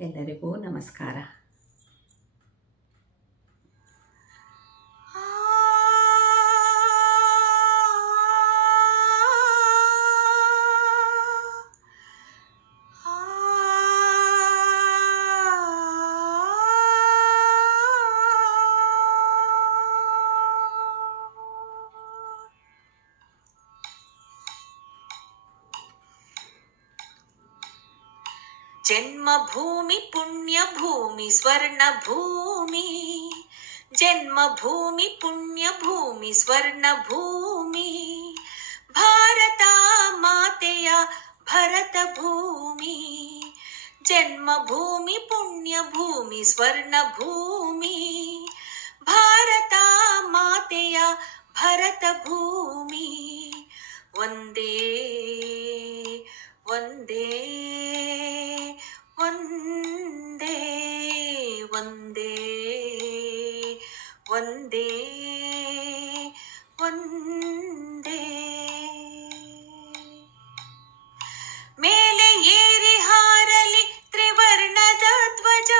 ಎಲ್ಲರಿಗೂ ನಮಸ್ಕಾರ. ಜನ್ಮಭೂಮಿ ಪುಣ್ಯಭೂಮಿ ಸ್ವರ್ಣಭೂಮಿ ಜನ್ಮಭೂಮಿ ಪುಣ್ಯಭೂಮಿ ಸ್ವರ್ಣಭೂಮಿ ಭಾರತ ಮಾತೆಯ ಭರತ ಭೂಮಿ ಜನ್ಮಭೂಮಿ ಪುಣ್ಯಭೂಮಿ ಸ್ವರ್ಣಭೂಮಿ ಭಾರತ ಮಾತೆಯ ಒಂದೇ ಒಂದೇ ಒಂದೇ. ಮೇಲೆ ಏರಿ ಹಾರಲಿ ತ್ರಿವರ್ಣದ ಧ್ವಜ,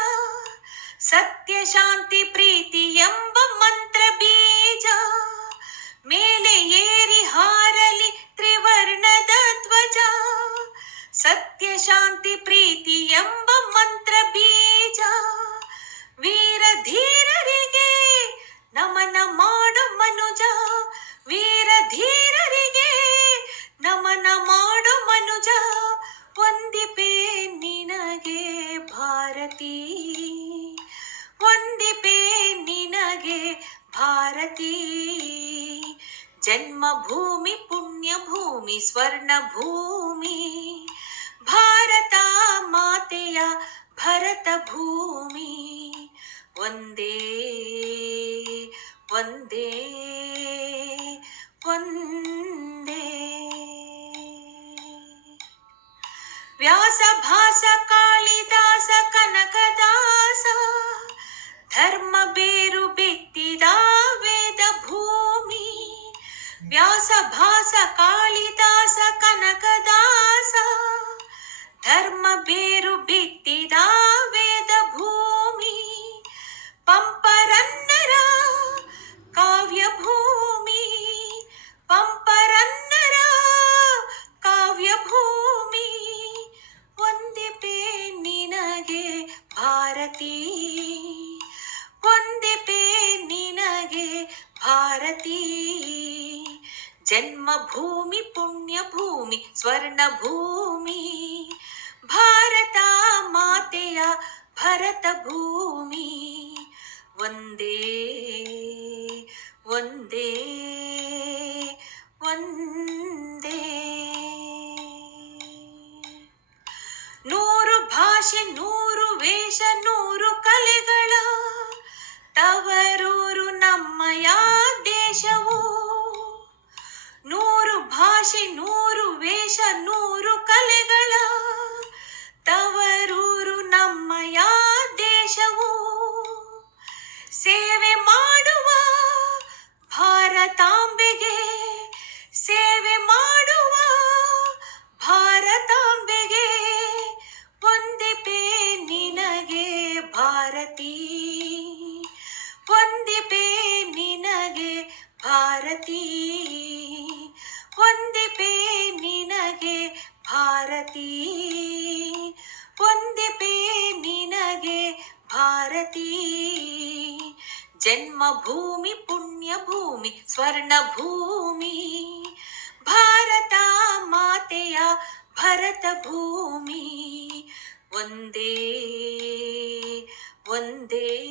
ಸತ್ಯ, ಶಾಂತಿ, ಪ್ರೀತಿ ಎಂಬ ಮಂತ್ರ ಬೀಜ. ಮೇಲೆ ಏರಿ ಹಾರಲಿ ತ್ರಿವರ್ಣದ ಧ್ವಜ, ಸತ್ಯ, ಶಾಂತಿ, ಪ್ರೀತಿ ಎಂಬ ಮಂತ್ರ ಬೀಜ. ವೀರ ಧೀರರಿಗೆ ನಮನ ಮಾಡು ಮನುಜ ವೀರ ಧೀರರಿಗೆ ನಮನ ಮಾಡು ಮನುಜ ಒಂದಿಪೆ ನಿನಗೆ ಭಾರತಿ. ಒಂದಿಪೆ ನಿನಗೆ ಭಾರತೀ. ಜನ್ಮಭೂಮಿ ಪುಣ್ಯಭೂಮಿ ಸ್ವರ್ಣಭೂಮಿ ಭಾರತ ಮಾತೆಯ ಭರತ ಭೂಮಿ. ಒಂದೇ ಒಂದೇ ಒಂದೇ. ವ್ಯಾಸ, ಭಾಸ ಕಾಳಿದಾಸ ಕನಕದಾಸ ಧರ್ಮ, ಬೇರು ಬಿತ್ತಿದ ವೇದ, ಭೂಮಿ. ವ್ಯಾಸ, ಭಾಸ ಕಾಳಿದಾಸ ಕನಕದಾಸ ಧರ್ಮ, ಬೇರು ಬಿತ್ತಿದ ಭಾರತೀ ವಂದಿಪೆ ನಿನಗೆ ಭಾರತೀ. ಜನ್ಮಭೂಮಿ ಪುಣ್ಯಭೂಮಿ ಸ್ವರ್ಣಭೂಮಿ ಭಾರತ ಮಾತೆಯ ಭರತ ಭೂಮಿ. ಒಂದೇ ಒಂದೇ ಒಂದೇ. ವೇಷ ನೂರು ಕಲೆಗಳ. ತವರೂರು ನಮ್ಮಯ ದೇಶವು. ಸೇವೆ ಮಾಡುವ ಭಾರತಾಂಬೆಗೆ. ಸೇವೆ ಮಾಡುವ ಭಾರತಾಂಬೆಗೆ. ಹೊಂದಿಪೆ ನಿನಗೆ ಭಾರತೀ. ಹೊಂದಿಪೆ ನಿನಗೆ ಭಾರತೀ. ಹೊಂದಿಪೇ ಭಾರತೀ ವಂದಿಪೆ ನಿನಗೆ ಭಾರತೀ. ಜನ್ಮಭೂಮಿ ಪುಣ್ಯಭೂಮಿ ಸ್ವರ್ಣಭೂಮಿ ಭಾರತ ಮಾತೆಯ ಭರತ ಭೂಮಿ. ಒಂದೇ ಒಂದೇ.